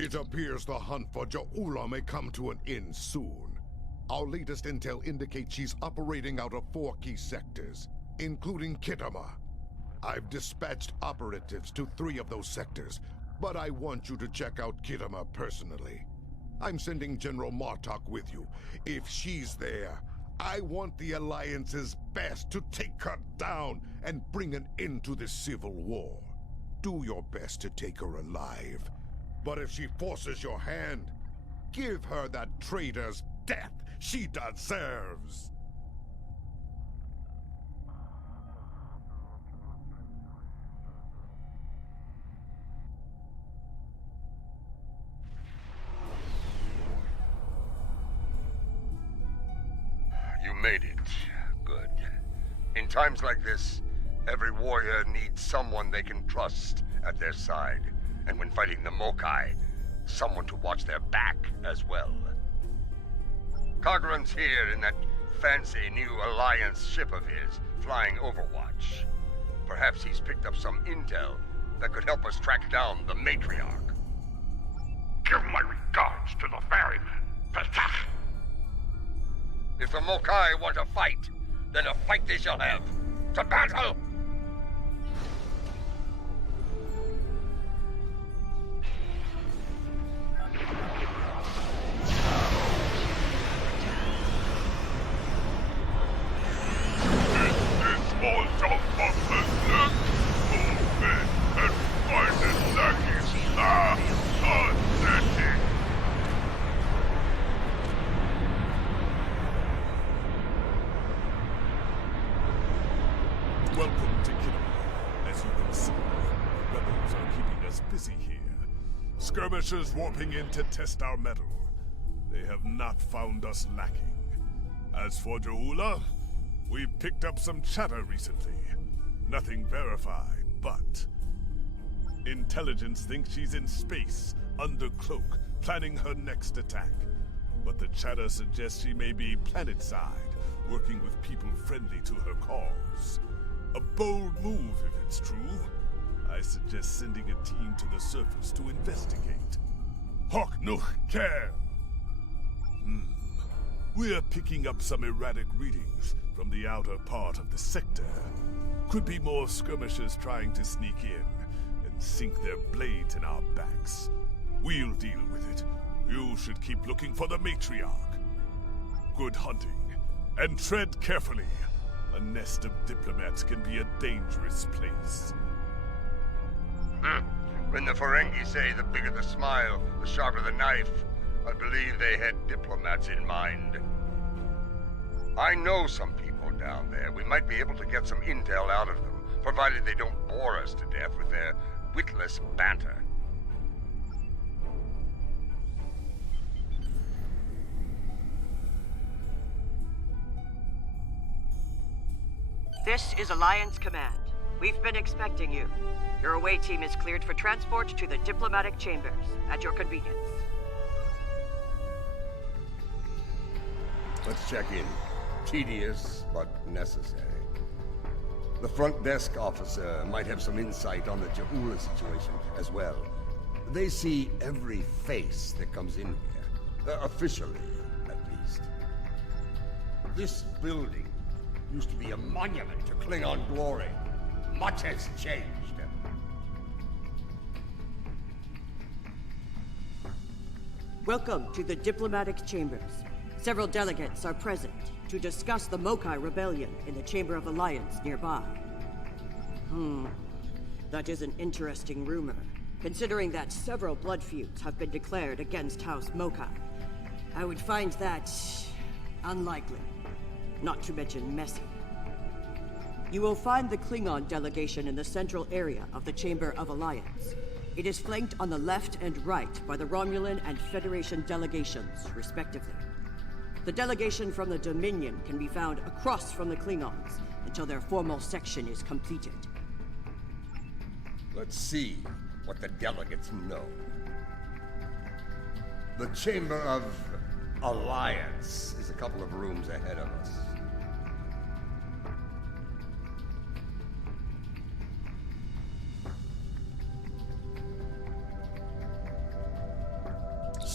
It appears the hunt for Ja'ula may come to an end soon. Our latest intel indicates she's operating out of 4 key sectors, including Khitomer. I've dispatched operatives to 3 of those sectors, but I want you to check out Khitomer personally. I'm sending General Martok with you. If she's there, I want the Alliance's best to take her down and bring an end to this civil war. Do your best to take her alive. But if she forces your hand, give her that traitor's death she deserves. You made it. Good. In times like this, every warrior needs someone they can trust at their side. And when fighting the Mokai, someone to watch their back as well. Cogran's here in that fancy new Alliance ship of his, flying Overwatch. Perhaps he's picked up some intel that could help us track down the Matriarch. Give my regards to the ferryman, Petach. If the Mokai want to fight, then a fight they shall have. To battle! Welcome to Khitomer. As you can see, the rebels are keeping us busy here. Skirmishers warping in to test our mettle. They have not found us lacking. As for Ja'ula, we've picked up some chatter recently. Nothing verified, but intelligence thinks she's in space, under cloak, planning her next attack. But the chatter suggests she may be planetside, working with people friendly to her cause. A bold move, if it's true. I suggest sending a team to the surface to investigate. Hawk no care! We're picking up some erratic readings from the outer part of the sector. Could be more skirmishers trying to sneak in and sink their blades in our backs. We'll deal with it. You should keep looking for the Matriarch. Good hunting, and tread carefully. A nest of diplomats can be a dangerous place. When the Ferengi say the bigger the smile, the sharper the knife, I believe they had diplomats in mind. I know some people down there. We might be able to get some intel out of them, provided they don't bore us to death with their witless banter. This is Alliance Command. We've been expecting you. Your away team is cleared for transport to the diplomatic chambers, at your convenience. Let's check in. Tedious, but necessary. The front desk officer might have some insight on the Ja'ula situation as well. They see every face that comes in here. Officially, at least. This building used to be a monument to Klingon glory. Much has changed. Welcome to the diplomatic chambers. Several delegates are present to discuss the Mokai rebellion in the Chamber of Alliance nearby. That is an interesting rumor, considering that several blood feuds have been declared against House Mokai. I would find that unlikely, not to mention messy. You will find the Klingon delegation in the central area of the Chamber of Alliance. It is flanked on the left and right by the Romulan and Federation delegations, respectively. The delegation from the Dominion can be found across from the Klingons until their formal section is completed. Let's see what the delegates know. The Chamber of Alliance is a couple of rooms ahead of us.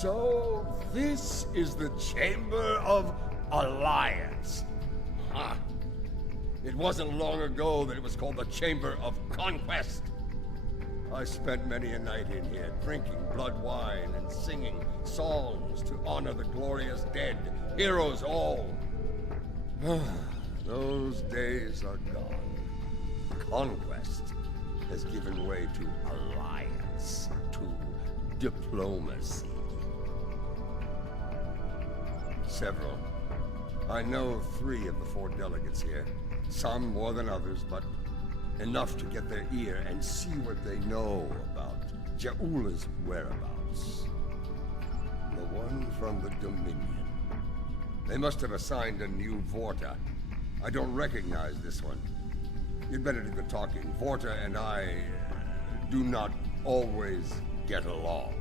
So, this is the Chamber of Alliance. Huh. It wasn't long ago that it was called the Chamber of Conquest. I spent many a night in here, drinking blood wine and singing songs to honor the glorious dead, heroes all. Those days are gone. Conquest has given way to alliance, to diplomacy. Several. I know 3 of the 4 delegates here. Some more than others, but enough to get their ear and see what they know about Ja'ula's whereabouts. The one from the Dominion. They must have assigned a new Vorta. I don't recognize this one. You'd better do the talking. Vorta and I do not always get along.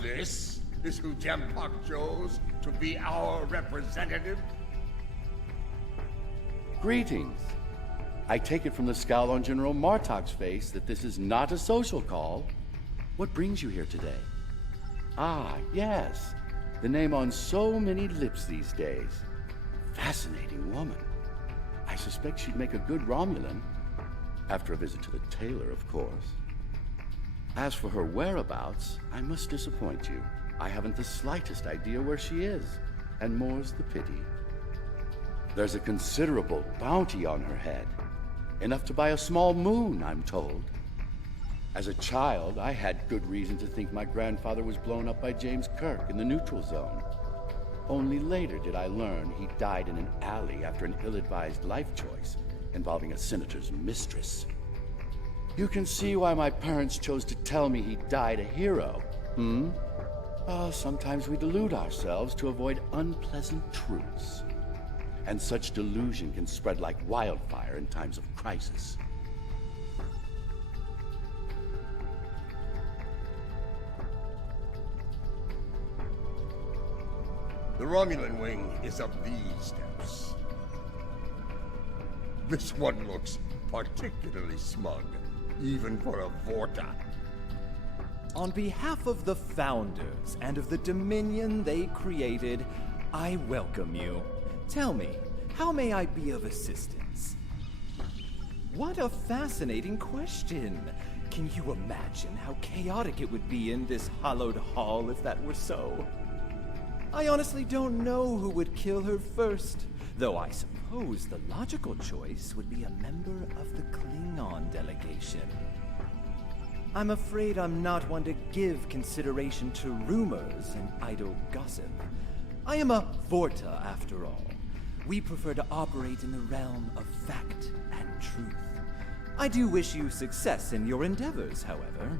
This is who Jempak chose to be our representative? Greetings. I take it from the scowl on General Martok's face that this is not a social call. What brings you here today? Ah, yes. The name on so many lips these days. Fascinating woman. I suspect she'd make a good Romulan. After a visit to the tailor, of course. As for her whereabouts, I must disappoint you. I haven't the slightest idea where she is, and more's the pity. There's a considerable bounty on her head. Enough to buy a small moon, I'm told. As a child, I had good reason to think my grandfather was blown up by James Kirk in the neutral zone. Only later did I learn he died in an alley after an ill-advised life choice involving a senator's mistress. You can see why my parents chose to tell me he died a hero, sometimes we delude ourselves to avoid unpleasant truths. And such delusion can spread like wildfire in times of crisis. The Romulan wing is up these steps. This one looks particularly smug, even for a Vorta. On behalf of the Founders and of the Dominion they created, I welcome you. Tell me, how may I be of assistance? What a fascinating question. Can you imagine how chaotic it would be in this hallowed hall if that were so? I honestly don't know who would kill her first, though I suppose the logical choice would be a member of the Klingon delegation. I'm afraid I'm not one to give consideration to rumors and idle gossip. I am a Vorta, after all. We prefer to operate in the realm of fact and truth. I do wish you success in your endeavors, however.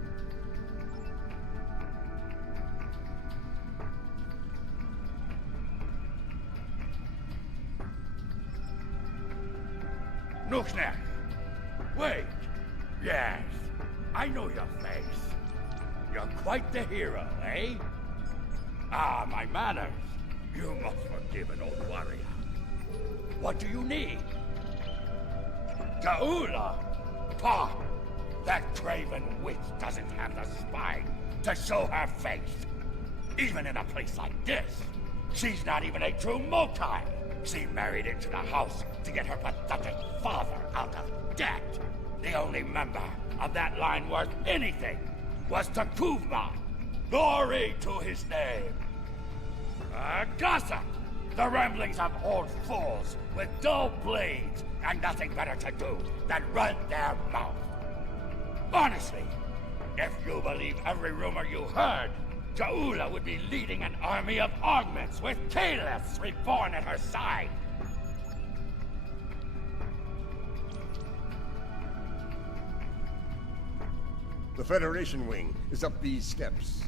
Nooksnack! Wait! Yes, I know your face. You're quite the hero, eh? Ah, my manners. You must forgive an old warrior. What do you need? Ja'ula! Pah! That craven witch doesn't have the spine to show her face. Even in a place like this, she's not even a true Mokai. She married into the house to get her pathetic father out of debt. The only member of that line worth anything was Takuvma. Glory to his name. Gossip! The ramblings of old fools with dull blades and nothing better to do than run their mouth. Honestly, if you believe every rumor you heard, Ja'ula would be leading an army of augments with caliphs reborn at her side. The Federation wing is up these steps.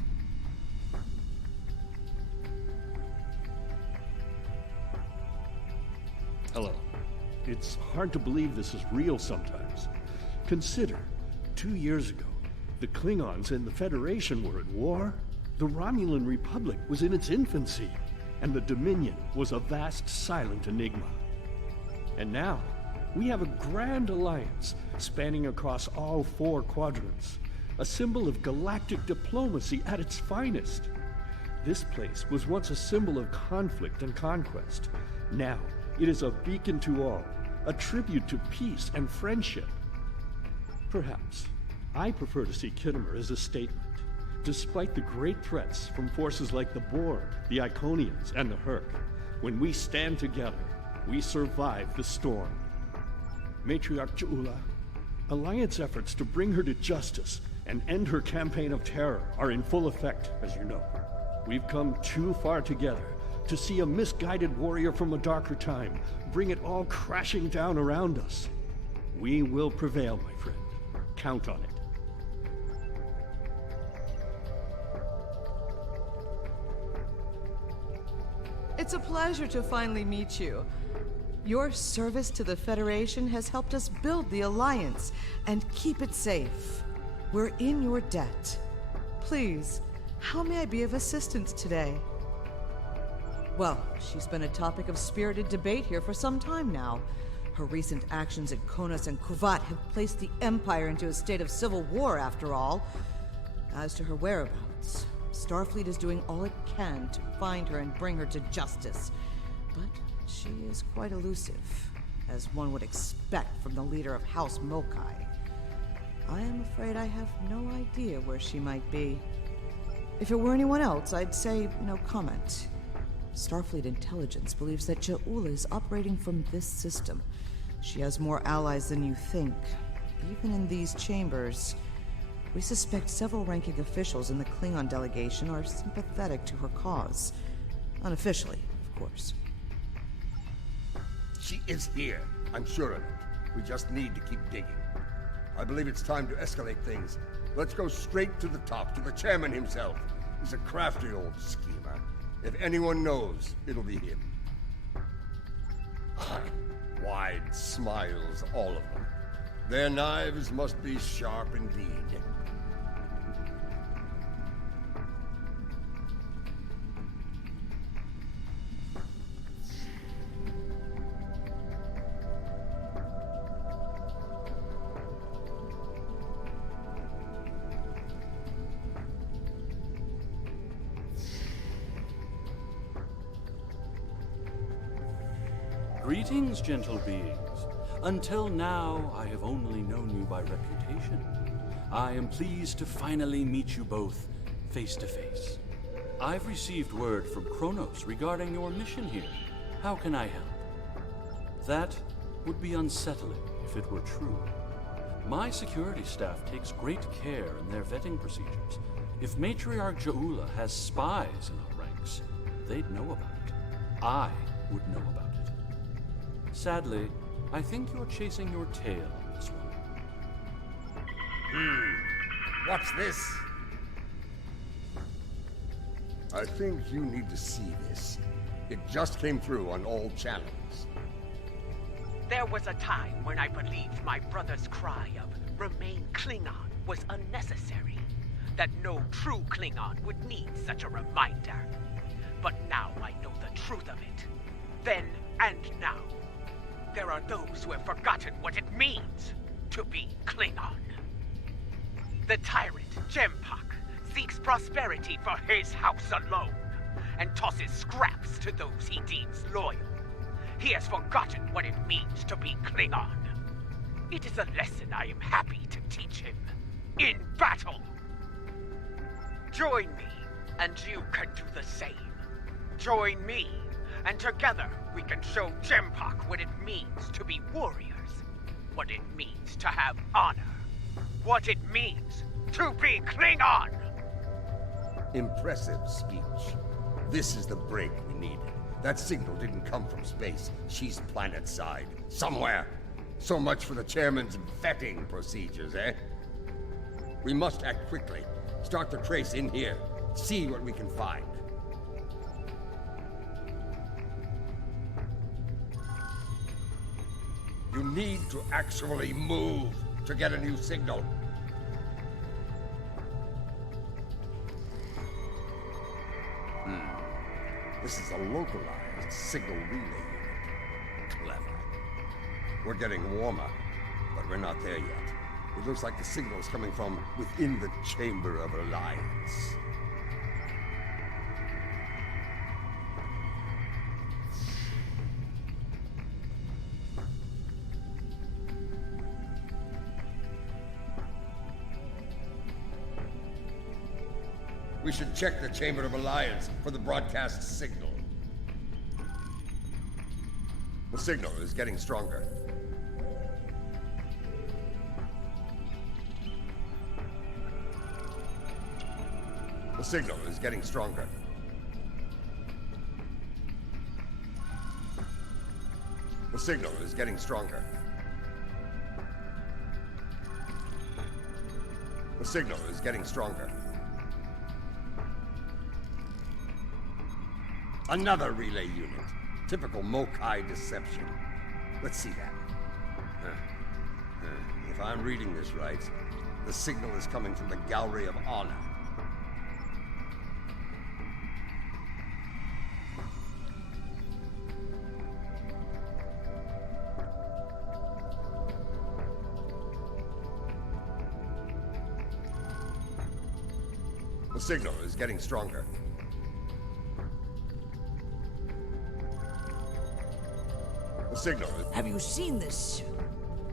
Hello. It's hard to believe this is real sometimes. Consider, 2 years ago, the Klingons and the Federation were at war. The Romulan Republic was in its infancy, and the Dominion was a vast silent enigma. And now, We have a grand alliance spanning across all 4 quadrants, a symbol of galactic diplomacy at its finest. This place was once a symbol of conflict and conquest. Now, it is a beacon to all, a tribute to peace and friendship. Perhaps I prefer to see Khitomer as a statement. Despite the great threats from forces like the Borg, the Iconians, and the Herc, when we stand together, we survive the storm. Matriarch Ja'ula, Alliance efforts to bring her to justice and end her campaign of terror are in full effect, as you know. We've come too far together to see a misguided warrior from a darker time bring it all crashing down around us. We will prevail, my friend. Count on it. It's a pleasure to finally meet you. Your service to the Federation has helped us build the Alliance and keep it safe. We're in your debt. Please, how may I be of assistance today? Well, she's been a topic of spirited debate here for some time now. Her recent actions at Konos and Kuvat have placed the Empire into a state of civil war, after all. As to her whereabouts, Starfleet is doing all it can to find her and bring her to justice. But she is quite elusive, as one would expect from the leader of House Mokai. I am afraid I have no idea where she might be. If it were anyone else, I'd say no comment. Starfleet intelligence believes that Ja'ula is operating from this system. She has more allies than you think. Even in these chambers, we suspect several ranking officials in the Klingon delegation are sympathetic to her cause. Unofficially, of course. She is here. I'm sure of it. We just need to keep digging. I believe it's time to escalate things. Let's go straight to the top, to the chairman himself. He's a crafty old schemer. If anyone knows, it'll be him. Wide smiles, all of them. Their knives must be sharp indeed. Greetings, gentle beings. Until now, I have only known you by reputation. I am pleased to finally meet you both face to face. I've received word from Kronos regarding your mission here. How can I help? That would be unsettling if it were true. My security staff takes great care in their vetting procedures. If Matriarch Ja'ula has spies in our ranks, they'd know about it. I would know about it. Sadly, I think you're chasing your tail on this one. What's this? I think you need to see this. It just came through on all channels. There was a time when I believed my brother's cry of "Remain Klingon" was unnecessary. That no true Klingon would need such a reminder. But now I know the truth of it. Then and now. There are those who have forgotten what it means to be Klingon. The tyrant, Jempak, seeks prosperity for his house alone, and tosses scraps to those he deems loyal. He has forgotten what it means to be Klingon. It is a lesson I am happy to teach him. In battle! Join me, and you can do the same. Join me, and together we can show Jempak what it means to be warriors. What it means to have honor. What it means to be Klingon! Impressive speech. This is the break we needed. That signal didn't come from space. She's planet-side. Somewhere. So much for the chairman's vetting procedures, eh? We must act quickly. Start the trace in here. See what we can find. You need to actually move to get a new signal. This is a localized signal relay unit. Clever. We're getting warmer, but we're not there yet. It looks like the signal is coming from within the Chamber of Alliance. We should check the Chamber of Alliance for the broadcast signal. The signal is getting stronger. The signal is getting stronger. The signal is getting stronger. The signal is getting stronger. Another relay unit. Typical Mokai deception. Let's see that. If I'm reading this right, the signal is coming from the Gallery of Honor. The signal is getting stronger. The signal is... Have you seen this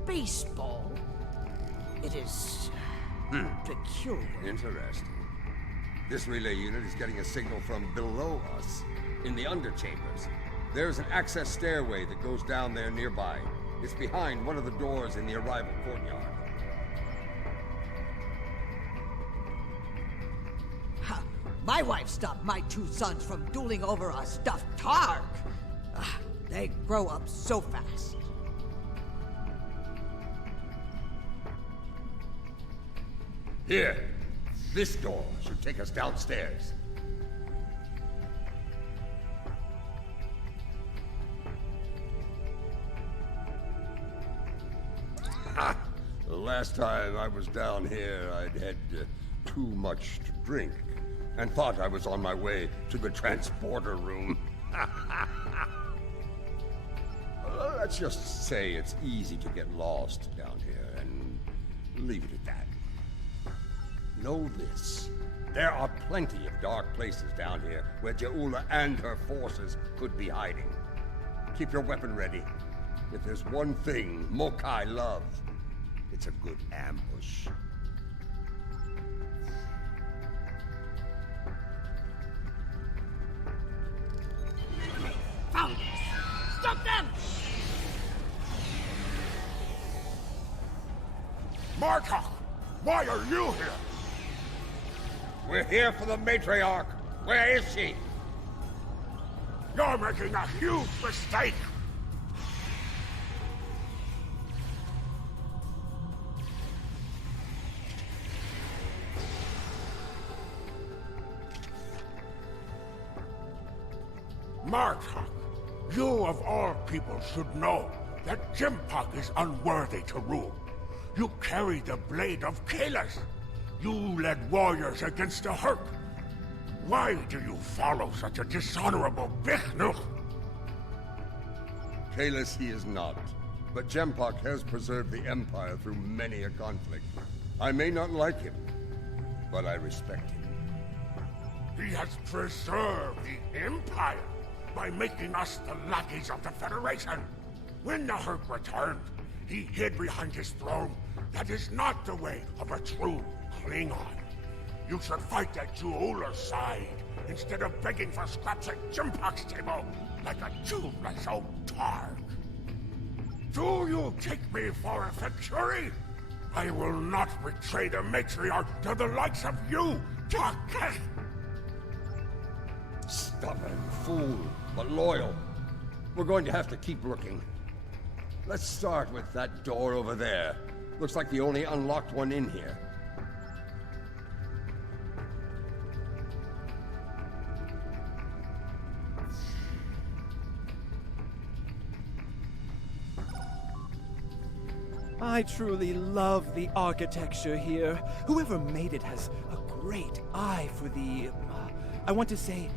baseball? It is peculiar. Interesting. This relay unit is getting a signal from below us, in the underchambers. There's an access stairway that goes down there nearby. It's behind one of the doors in the arrival courtyard. My wife stopped my two sons from dueling over a stuffed targ. They grow up so fast. Here. This door should take us downstairs. Ha! The last time I was down here, I'd had too much to drink, and thought I was on my way to the transporter room. Let's just say it's easy to get lost down here, and leave it at that. Know this. There are plenty of dark places down here where Je'ula and her forces could be hiding. Keep your weapon ready. If there's one thing Mokai love, it's a good ambush. Found it! Stop them! Martok! Why are you here? We're here for the matriarch. Where is she? You're making a huge mistake! Martok, you of all people should know that Jimpak is unworthy to rule. You carry the blade of Kalis. You led warriors against the Herc. Why do you follow such a dishonorable Bichnuch? Kalis he is not, but Jempak has preserved the Empire through many a conflict. I may not like him, but I respect him. He has preserved the Empire by making us the lackeys of the Federation. When the Herc returned, he hid behind his throne. That is not the way of a true Klingon. You should fight at Je'ula's side, instead of begging for scraps at Jimpak's table, like a toothless old targ. Do you take me for a Factory? I will not betray the matriarch to the likes of you, Tarketh! Stubborn fool, but loyal. We're going to have to keep looking. Let's start with that door over there. Looks like the only unlocked one in here. I truly love the architecture here. Whoever made it has a great eye for the, I want to say,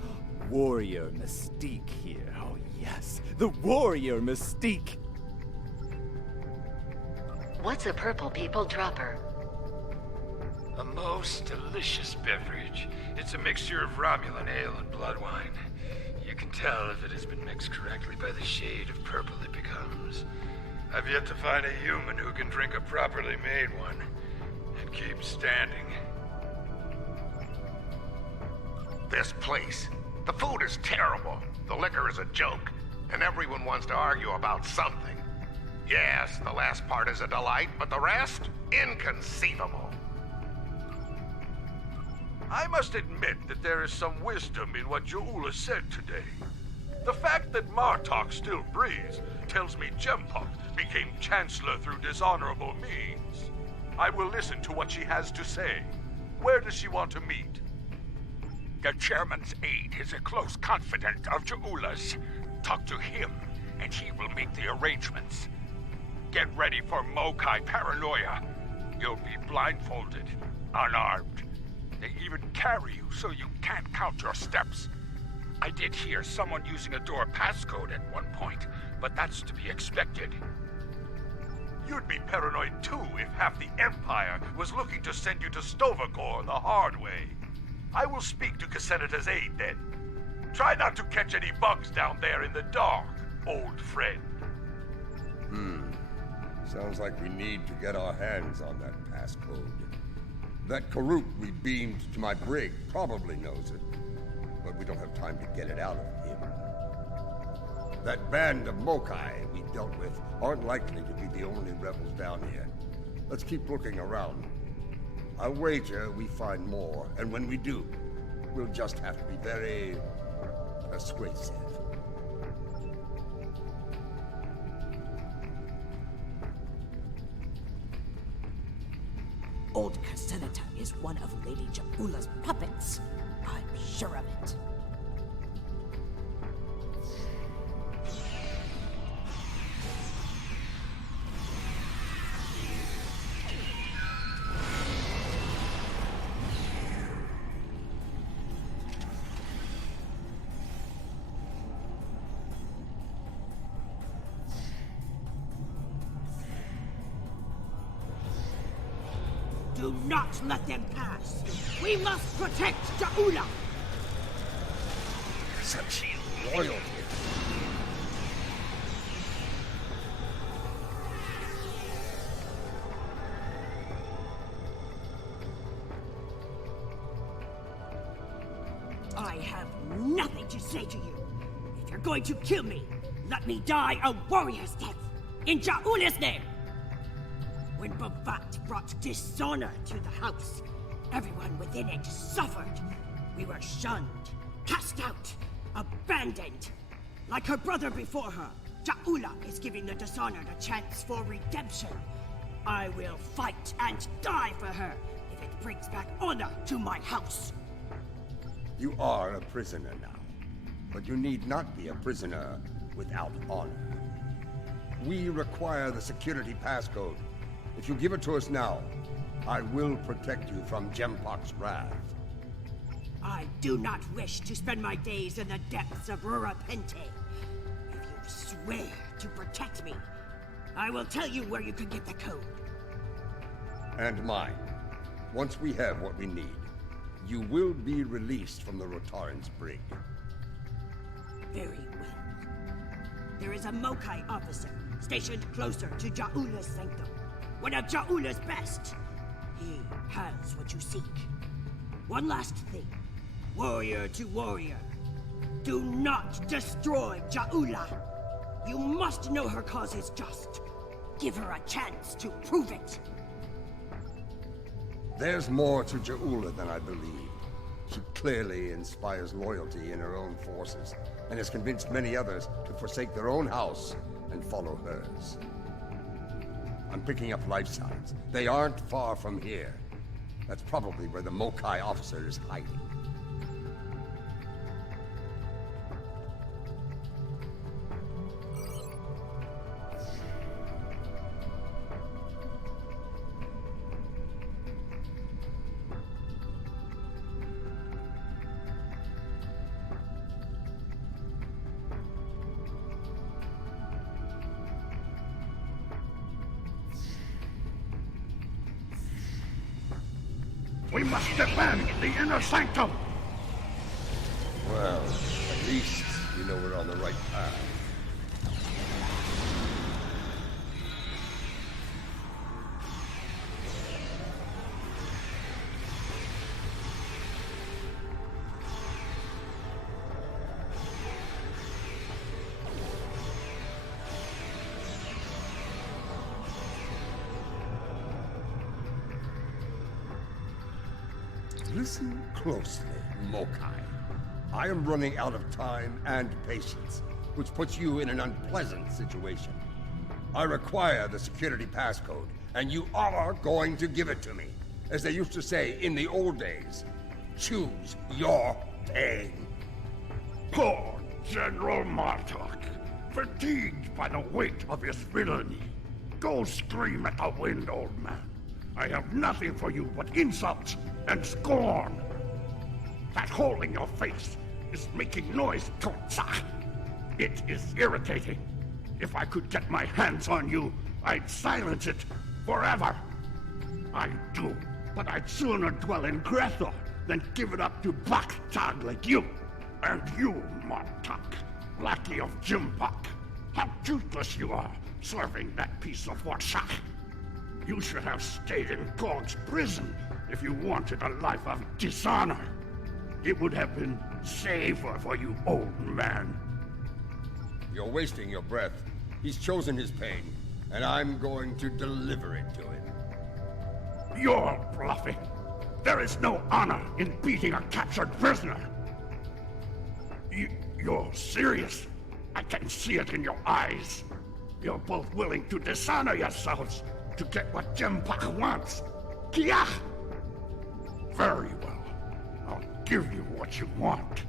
warrior mystique here. Oh yes, the warrior mystique. What's a purple people dropper? A most delicious beverage. It's a mixture of Romulan ale and blood wine. You can tell if it has been mixed correctly by the shade of purple it becomes. I've yet to find a human who can drink a properly made one and keep standing. This place. The food is terrible. The liquor is a joke. And everyone wants to argue about something. Yes, the last part is a delight, but the rest? Inconceivable. I must admit that there is some wisdom in what Ja'ula said today. The fact that Martok still breathes tells me Jempok became Chancellor through dishonorable means. I will listen to what she has to say. Where does she want to meet? The chairman's aide is a close confidant of Ja'ula's. Talk to him, and he will make the arrangements. Get ready for Mokai paranoia. You'll be blindfolded, unarmed. They even carry you so you can't count your steps. I did hear someone using a door passcode at one point, but that's to be expected. You'd be paranoid too if half the Empire was looking to send you to Stovagor the hard way. I will speak to Casenata's aide then. Try not to catch any bugs down there in the dark, old friend. Sounds like we need to get our hands on that passcode. That Karuk we beamed to my brig probably knows it, but we don't have time to get it out of him. That band of Mokai we dealt with aren't likely to be the only rebels down here. Let's keep looking around. I'll wager we find more, and when we do, we'll just have to be very persuasive. Old Casenata is one of Lady Ja'ula's puppets. I'm sure of it. Do not let them pass. We must protect Ja'ula. Such loyalty. I have nothing to say to you. If you're going to kill me, let me die a warrior's death in Ja'ula's name. When Bavat brought dishonor to the house, everyone within it suffered. We were shunned, cast out, abandoned. Like her brother before her, Ja'ula is giving the dishonored a chance for redemption. I will fight and die for her if it brings back honor to my house. You are a prisoner now, but you need not be a prisoner without honor. We require the security passcode. If you give it to us now, I will protect you from Jempok's wrath. I do not wish to spend my days in the depths of Rurapente. If you swear to protect me, I will tell you where you can get the code. And mine. Once we have what we need, you will be released from the Rotaran's brig. Very well. There is a Mokai officer stationed closer to Ja'ula's sanctum. One of Ja'ula's best. He has what you seek. One last thing. Warrior to warrior. Do not destroy Ja'ula. You must know her cause is just. Give her a chance to prove it. There's more to Ja'ula than I believed. She clearly inspires loyalty in her own forces, and has convinced many others to forsake their own house and follow hers. I'm picking up life signs. They aren't far from here. That's probably where the Mokai officer is hiding. We must defend the inner sanctum! Well, at least we know we're on the right path. Listen closely, Mokai. I am running out of time and patience, which puts you in an unpleasant situation. I require the security passcode, and you are going to give it to me. As they used to say in the old days, choose your pain. Poor General Martok, fatigued by the weight of his villainy. Go scream at the wind, old man. I have nothing for you but insults and scorn. That hole in your face is making noise, Tortsa. It is irritating. If I could get my hands on you, I'd silence it forever. I do, but I'd sooner dwell in Grethor than give it up to Baktag like you. And you, Martok, lackey of Jimpak. How toothless you are, serving that piece of Warshak. You should have stayed in Gog's prison if you wanted a life of dishonor. It would have been safer for you, old man. You're wasting your breath. He's chosen his pain, and I'm going to deliver it to him. You're bluffing. There is no honor in beating a captured prisoner. You're serious. I can see it in your eyes. You're both willing to dishonor yourselves to get what Jimpak wants. Kiach! Very well. I'll give you what you want.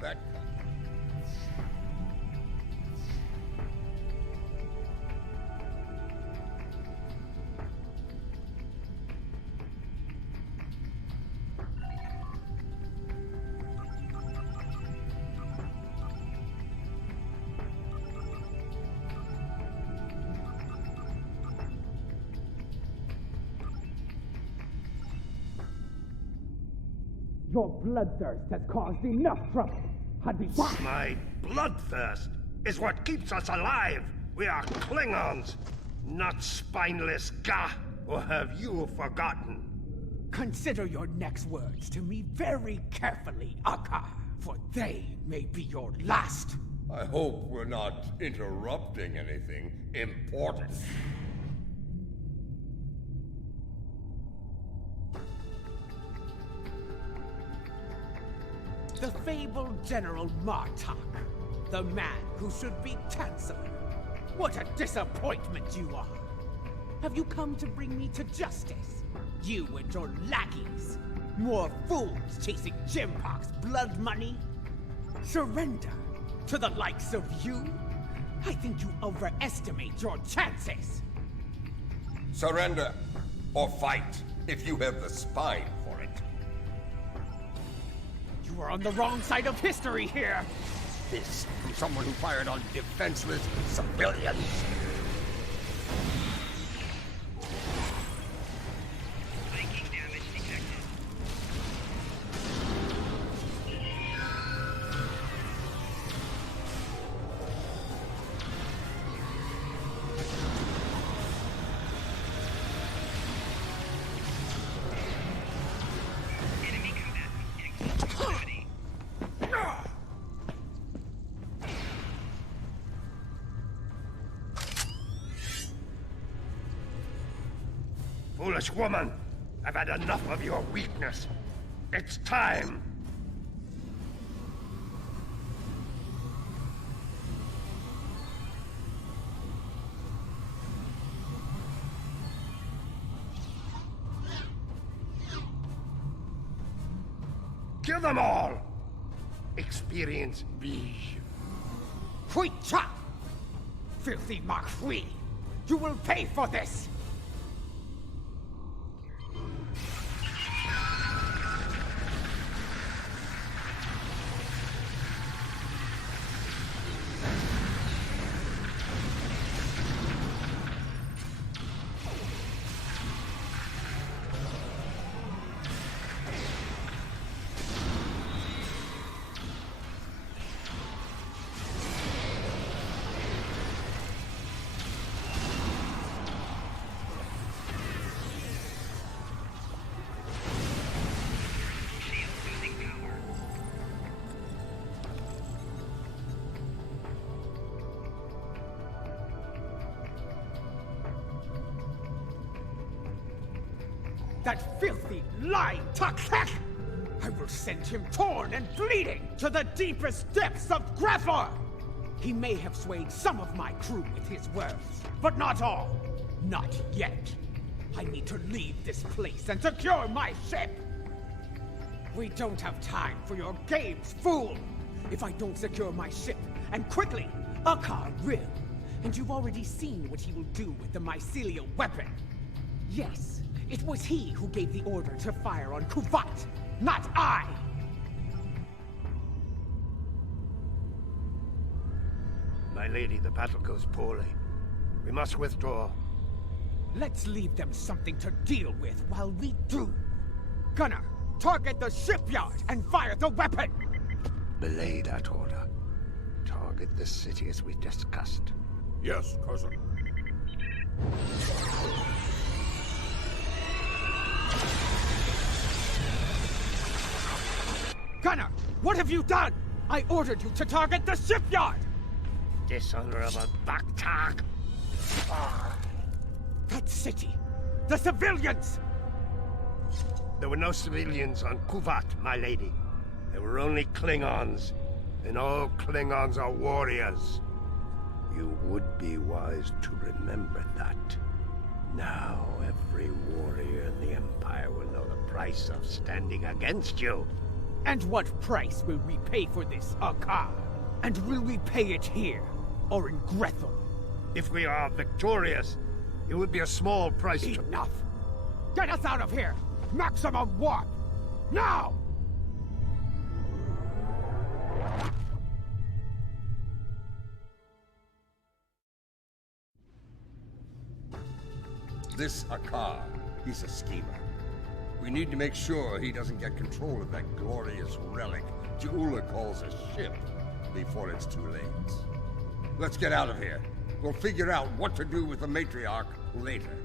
That... Your bloodthirst has caused enough trouble. Adet'pa. My bloodthirst is what keeps us alive. We are Klingons, not spineless Ga. Or have you forgotten? Consider your next words to me very carefully, Akka, for they may be your last. I hope we're not interrupting anything important. The fabled General Martok, the man who should be Chancellor. What a disappointment you are! Have you come to bring me to justice? You and your lackeys? More fools chasing Jimpak's blood money? Surrender to the likes of you? I think you overestimate your chances. Surrender, or fight, if you have the spine for it. You are on the wrong side of history here! This from someone who fired on defenseless civilians. Viking damage detected. Enemy combat in close proximity. Foolish woman, I've had enough of your weakness. It's time. Kill them all! Experience B. Huicha! Filthy Marquis! You will pay for this! That filthy, lying Tuck! I will send him torn and bleeding to the deepest depths of Grethor! He may have swayed some of my crew with his words, but not all. Not yet. I need to leave this place and secure my ship! We don't have time for your games, fool! If I don't secure my ship, and quickly, Akar will. And you've already seen what he will do with the mycelial weapon. Yes, it was he who gave the order to fire on Kuvat, not I! My lady, the battle goes poorly. We must withdraw. Let's leave them something to deal with while we do. Gunner, target the shipyard and fire the weapon! Belay that order. Target the city as we discussed. Yes, cousin. Gunner, what have you done? I ordered you to target the shipyard! Dishonorable Baktak! That city! The civilians! There were no civilians on Kuvat, my lady. There were only Klingons. And all Klingons are warriors. You would be wise to remember that. Now every warrior in the Empire will know the price of standing against you. And what price will we pay for this, Akar? And will we pay it here, or in Grethor? If we are victorious, it would be a small price to... Enough! Get us out of here! Maximum warp! Now! This Akar, he's a schemer. We need to make sure he doesn't get control of that glorious relic Ja'ula calls a ship before it's too late. Let's get out of here. We'll figure out what to do with the matriarch later.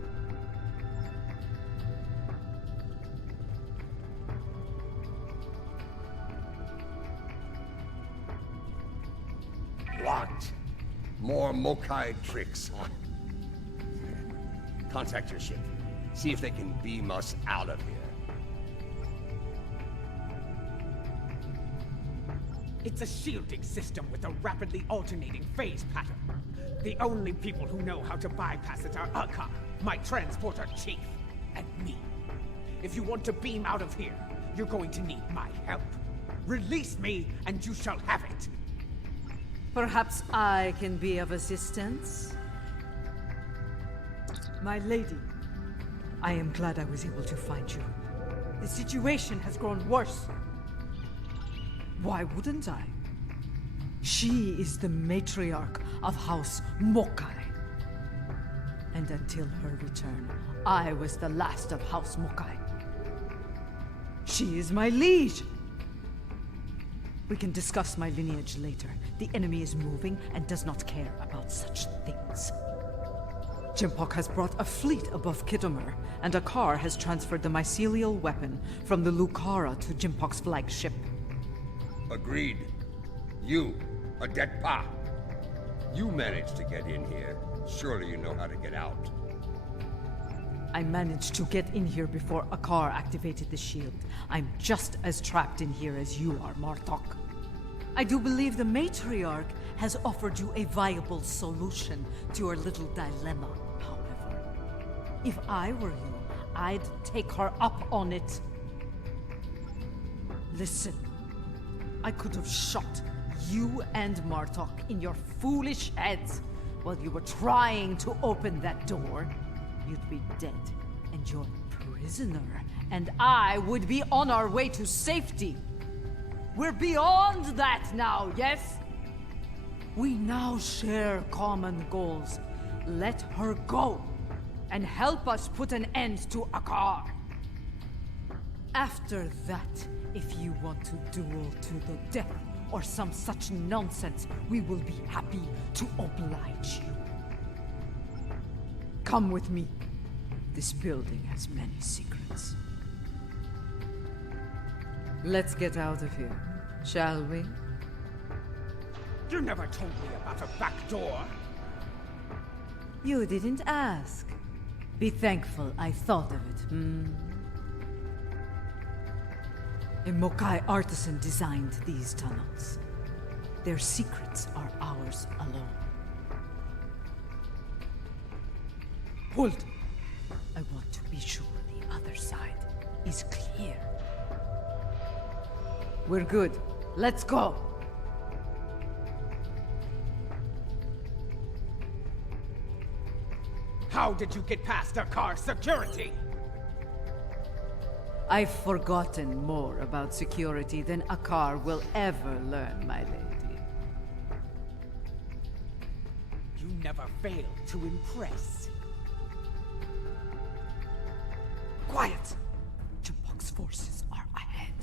What? More Mokai tricks, huh? Contact your ship. See if they can beam us out of here. It's a shielding system with a rapidly alternating phase pattern. The only people who know how to bypass it are Akar, my transporter chief, and me. If you want to beam out of here, you're going to need my help. Release me, and you shall have it. Perhaps I can be of assistance? My lady, I am glad I was able to find you. The situation has grown worse. Why wouldn't I? She is the matriarch of House Mokai. And until her return, I was the last of House Mokai. She is my liege! We can discuss my lineage later. The enemy is moving and does not care about such things. J'impok has brought a fleet above Khitomer, and Akar has transferred the mycelial weapon from the Lucara to J'impok's flagship. Agreed. You, Adet'pa. You managed to get in here. Surely you know how to get out. I managed to get in here before Akar activated the shield. I'm just as trapped in here as you are, Martok. I do believe the matriarch has offered you a viable solution to your little dilemma, however. If I were you, I'd take her up on it. Listen, I could have shot you and Martok in your foolish heads while you were trying to open that door. You'd be dead, and your prisoner, and I would be on our way to safety. We're beyond that now, yes? We now share common goals. Let her go, and help us put an end to Akar. After that, if you want to duel to the death, or some such nonsense, we will be happy to oblige you. Come with me. This building has many secrets. Let's get out of here, shall we? You never told me about a back door. You didn't ask. Be thankful I thought of it, A Mokai artisan designed these tunnels. Their secrets are ours alone. Hold! I want to be sure the other side is clear. We're good. Let's go! How did you get past our car's security? I've forgotten more about security than a car will ever learn, my lady. You never fail to impress. Quiet! Jabok's forces are ahead.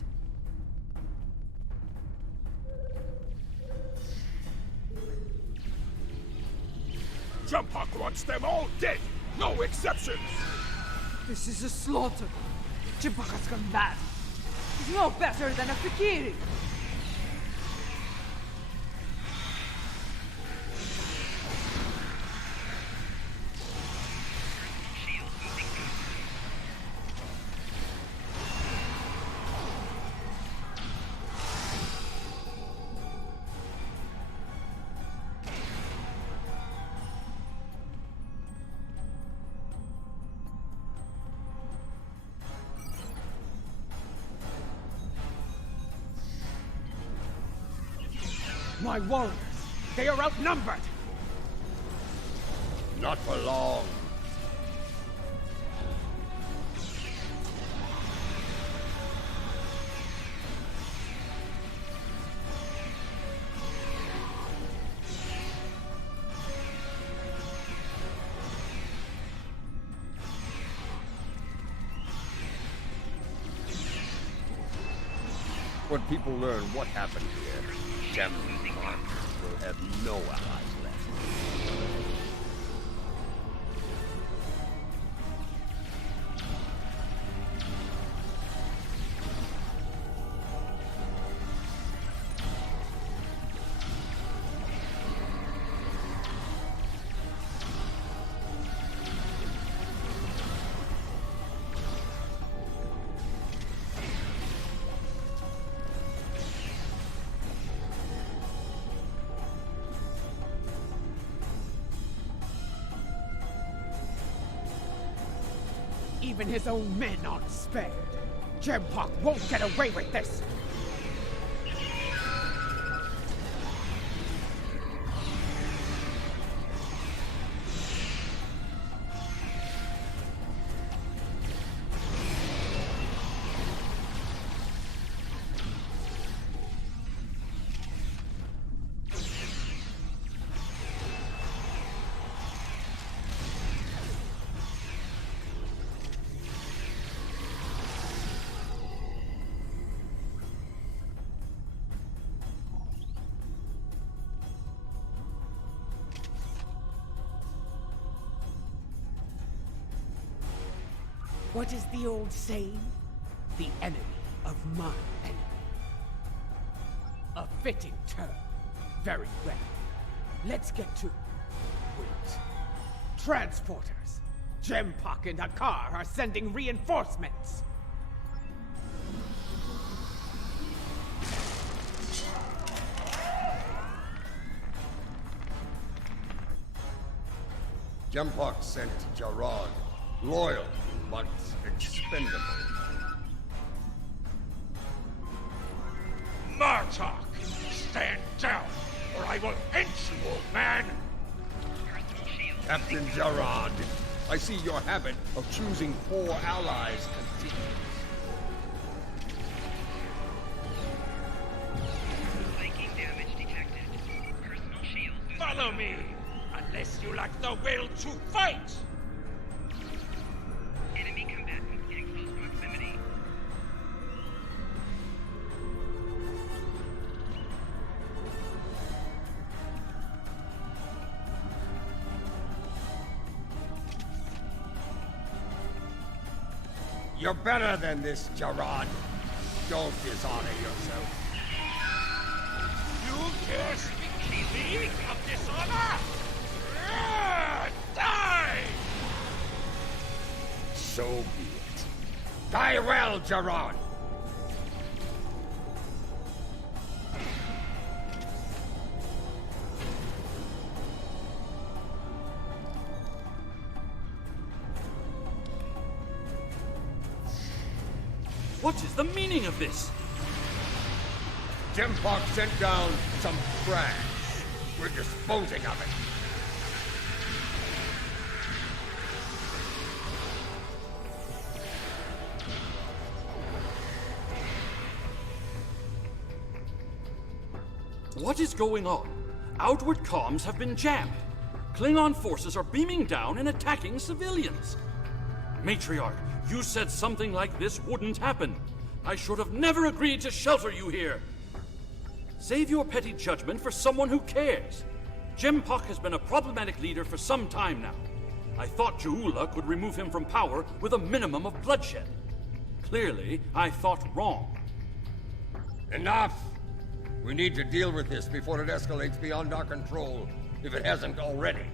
Jumphawk wants them all dead! No exceptions! This is a slaughter. Jabok has gone mad. He's no better than a Fakiri. My warriors! They are outnumbered! Not for long. When people learn what happened here, Gem will have no allies left. Even his own men aren't spared. Jempock won't get away with this! What is the old saying? The enemy of my enemy. A fitting term. Very well. Let's get to... Wait. Transporters! Jempock and Hakar are sending reinforcements! Jempock sent Jarod. Loyal, but expendable. Martok! Stand down, or I will end you, old man! Captain Jarod, I see your habit of choosing poor allies continues. Flanking damage detected. Personal shields. Follow me, unless you lack the will to fight! Enemy combatant in close proximity. You're better than this, Jarod. Don't dishonor yourself. You dare speak to me of dishonor? Die! So be it. Die well, Jarod! What is the meaning of this? Jimpock sent down some trash. We're disposing of it. What is going on? Outward comms have been jammed. Klingon forces are beaming down and attacking civilians. Matriarch, you said something like this wouldn't happen. I should have never agreed to shelter you here. Save your petty judgment for someone who cares. Jimpock has been a problematic leader for some time now. I thought Ja'ula could remove him from power with a minimum of bloodshed. Clearly, I thought wrong. Enough! We need to deal with this before it escalates beyond our control, if it hasn't already.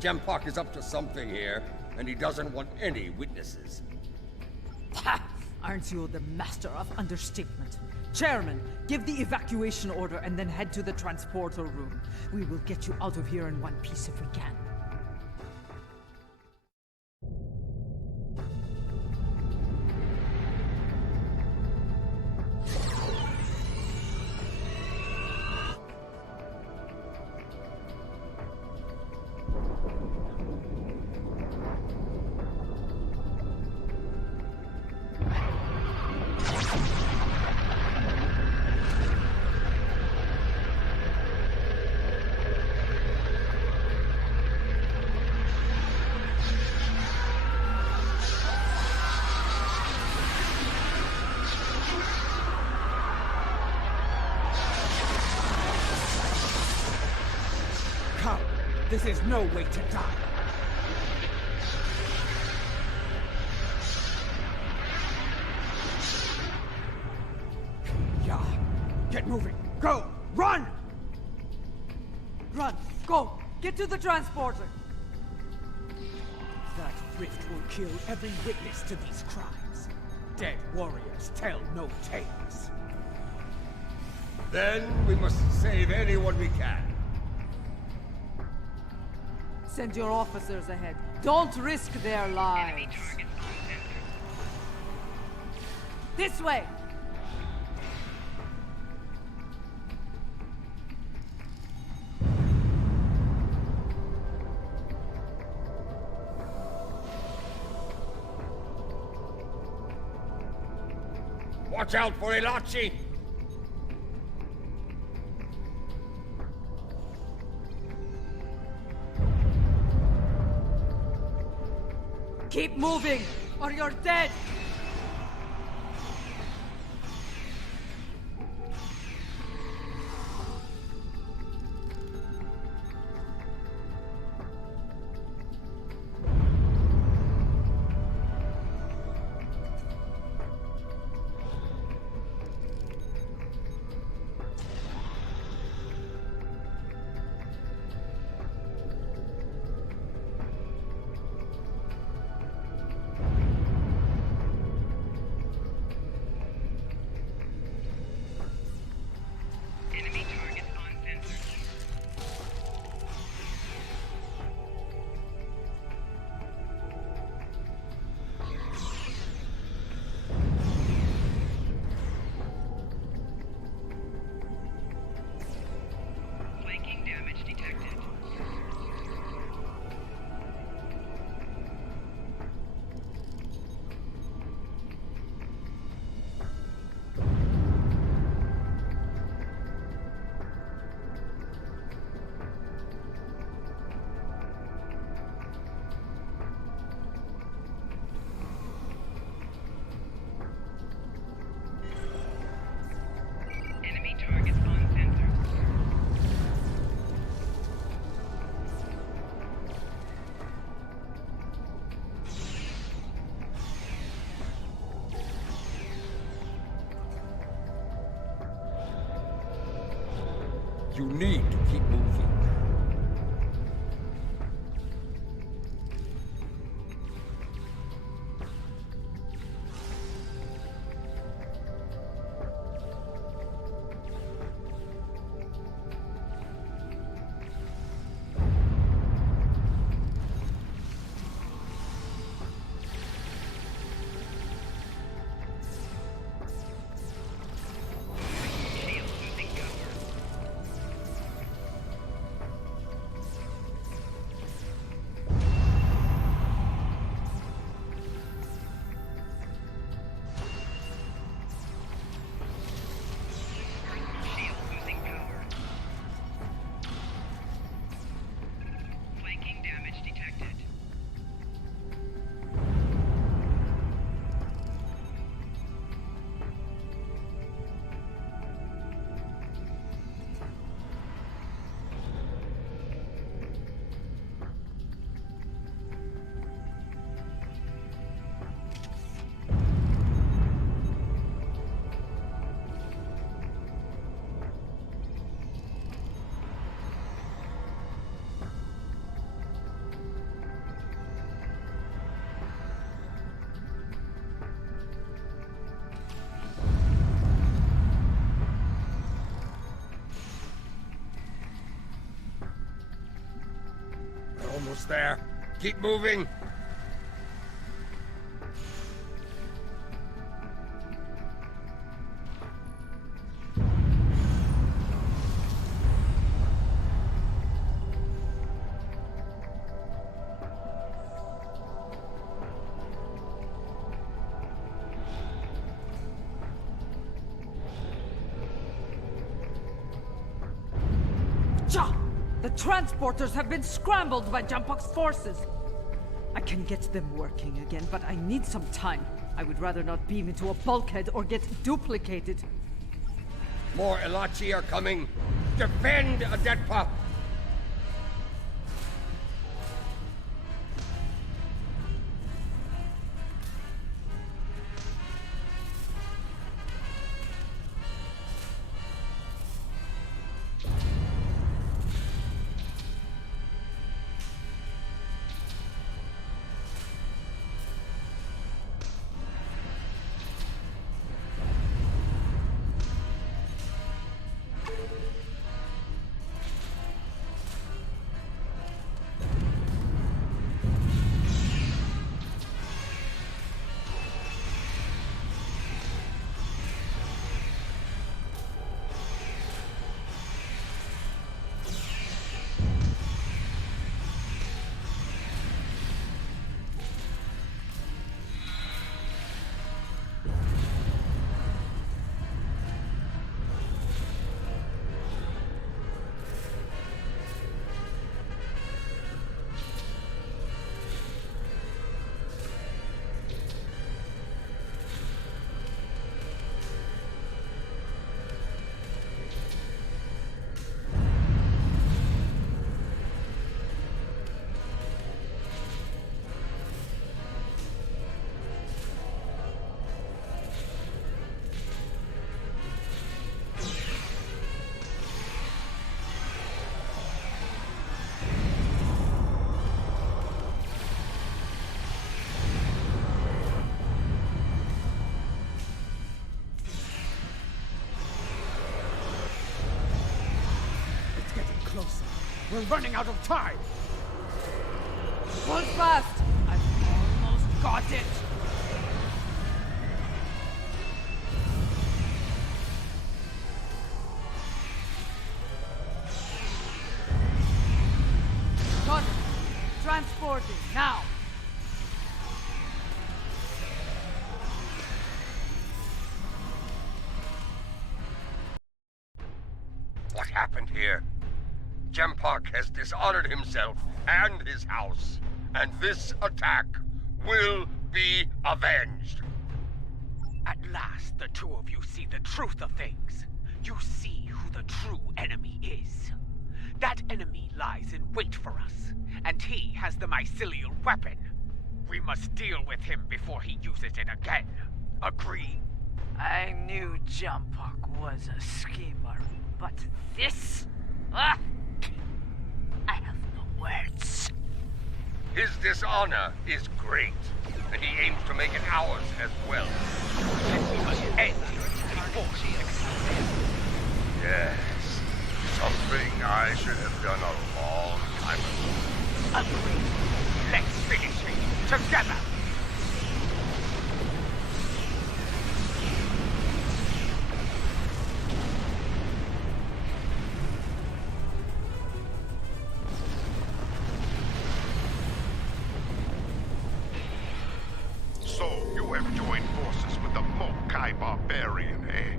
Jimpock is up to something here, and he doesn't want any witnesses. Ha! Aren't you the master of understatement? Chairman, give the evacuation order and then head to the transporter room. We will get you out of here in one piece if we can. This is no way to die. Yeah. Get moving. Go! Run! Run! Go! Get to the transporter! That rift will kill every witness to these crimes. Dead warriors tell no tales. Then we must save anyone we can. Send your officers ahead. Don't risk their lives. This way! Watch out for Elachi! Keep moving, or you're dead! You need to keep moving. Almost there. Keep moving. The transporters have been scrambled by Jampok's forces. I can get them working again, but I need some time. I would rather not beam into a bulkhead or get duplicated. More Elachi are coming. Defend Adet'pa! We're running out of time! Hold fast! I've almost got it! Got it! Transporting, now! What happened here? Jampok has dishonored himself and his house, and this attack will be avenged. At last, the two of you see the truth of things. You see who the true enemy is. That enemy lies in wait for us, and he has the mycelial weapon. We must deal with him before he uses it again. Agree? I knew Jampok was a schemer, but this? Ah! I have no words. His dishonor is great, and he aims to make it ours as well. And we must end before he explodes. Yes, something I should have done a long time ago. Agreed. Let's finish it together. So, you have joined forces with the Mokai barbarian, eh?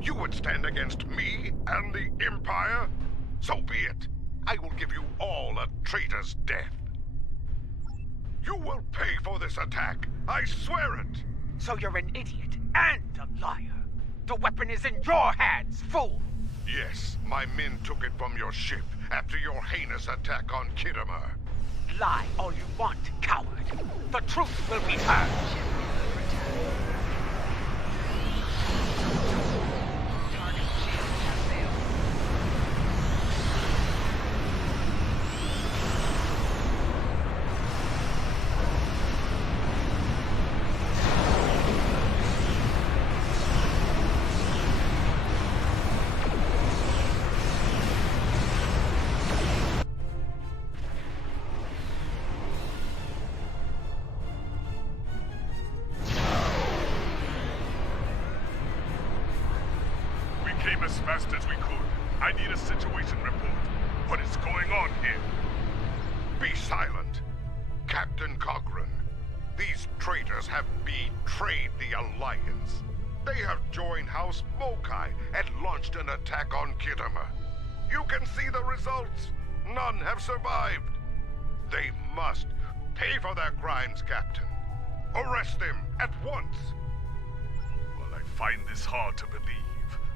You would stand against me and the Empire? So be it. I will give you all a traitor's death. You will pay for this attack. I swear it. So you're an idiot and a liar. The weapon is in your hands, fool. Yes, my men took it from your ship after your heinous attack on Khitomer. Lie all you want, coward. The truth will be heard. came as fast as we could. I need a situation report. What is going on here? Be silent. Captain Cochrane, these traitors have betrayed the Alliance. They have joined House Mokai and launched an attack on Khitomer. You can see the results. None have survived. They must pay for their crimes, Captain. Arrest them at once. Well, I find this hard to believe.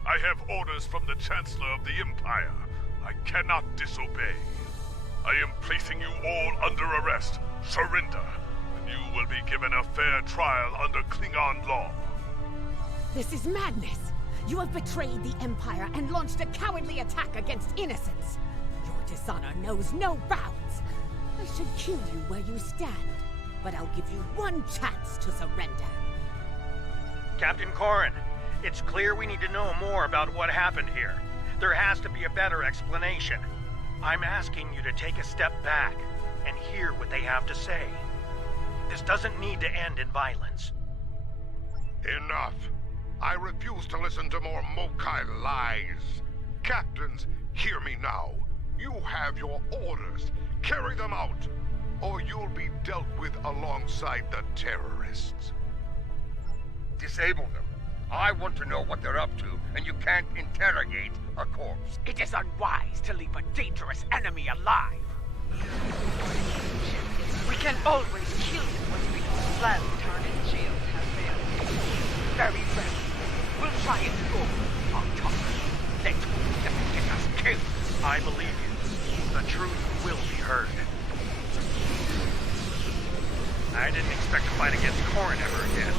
I have orders from the Chancellor of the Empire. I cannot disobey. I am placing you all under arrest. Surrender, and you will be given a fair trial under Klingon law. This is madness! You have betrayed the Empire and launched a cowardly attack against innocents! Your dishonor knows no bounds! I should kill you where you stand, but I'll give you one chance to surrender. Captain Corrin, it's clear we need to know more about what happened here. There has to be a better explanation. I'm asking you to take a step back and hear what they have to say. This doesn't need to end in violence. Enough. I refuse to listen to more Mokai lies. Captains, hear me now. You have your orders. Carry them out, or you'll be dealt with alongside the terrorists. Disable them. I want to know what they're up to, and you can't interrogate a corpse. It is unwise to leave a dangerous enemy alive. We can always kill him once we plan. Target shields have failed. Very well. We'll try it over on top. Let them get us killed. I believe you. The truth will be heard. I didn't expect to fight against Corrin ever again.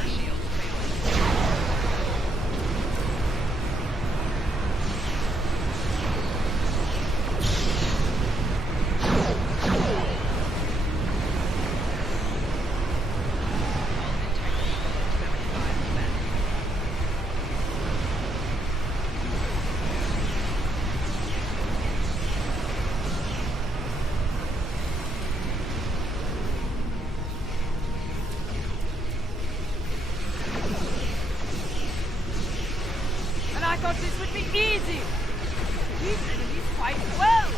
I thought this would be easy. These enemies fight well.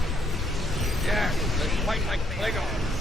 Yes, they fight like Klingons.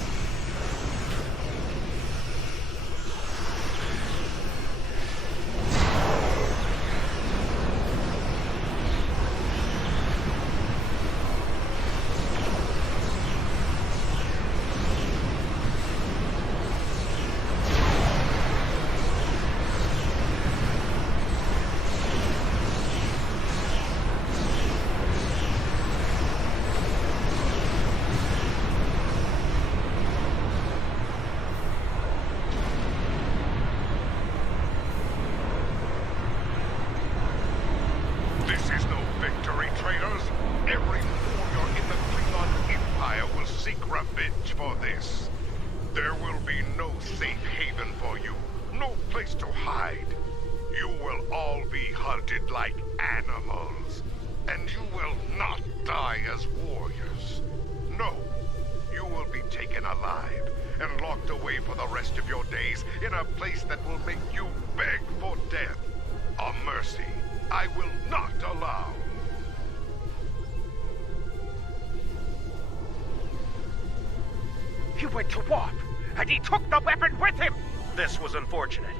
He went to warp, and he took the weapon with him! This was unfortunate.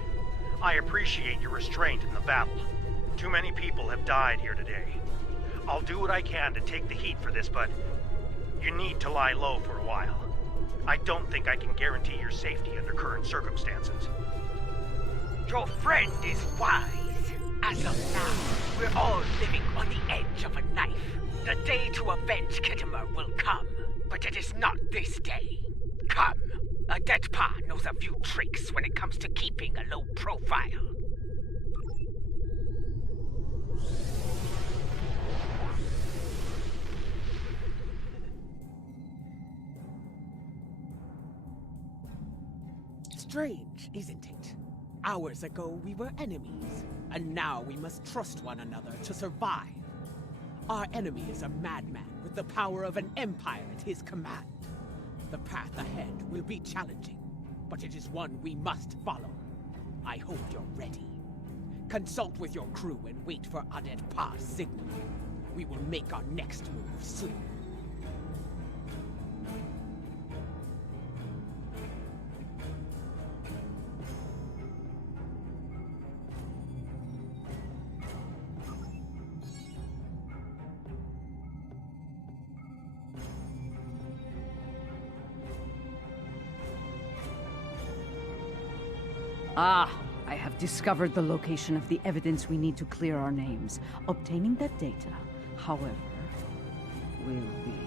I appreciate your restraint in the battle. Too many people have died here today. I'll do what I can to take the heat for this, but you need to lie low for a while. I don't think I can guarantee your safety under current circumstances. Your friend is wise. As of now, we're all living on the edge of a knife. The day to avenge Khitomer will come, but it is not this day. Come. Adet'pa knows a few tricks when it comes to keeping a low profile. Strange, isn't it? Hours ago we were enemies, and now we must trust one another to survive. Our enemy is a madman with the power of an empire at his command. The path ahead will be challenging, but it is one we must follow. I hope you're ready. Consult with your crew and wait for Adet'pa's signal. We will make our next move soon. Ah, I have discovered the location of the evidence we need to clear our names. Obtaining that data, however, will be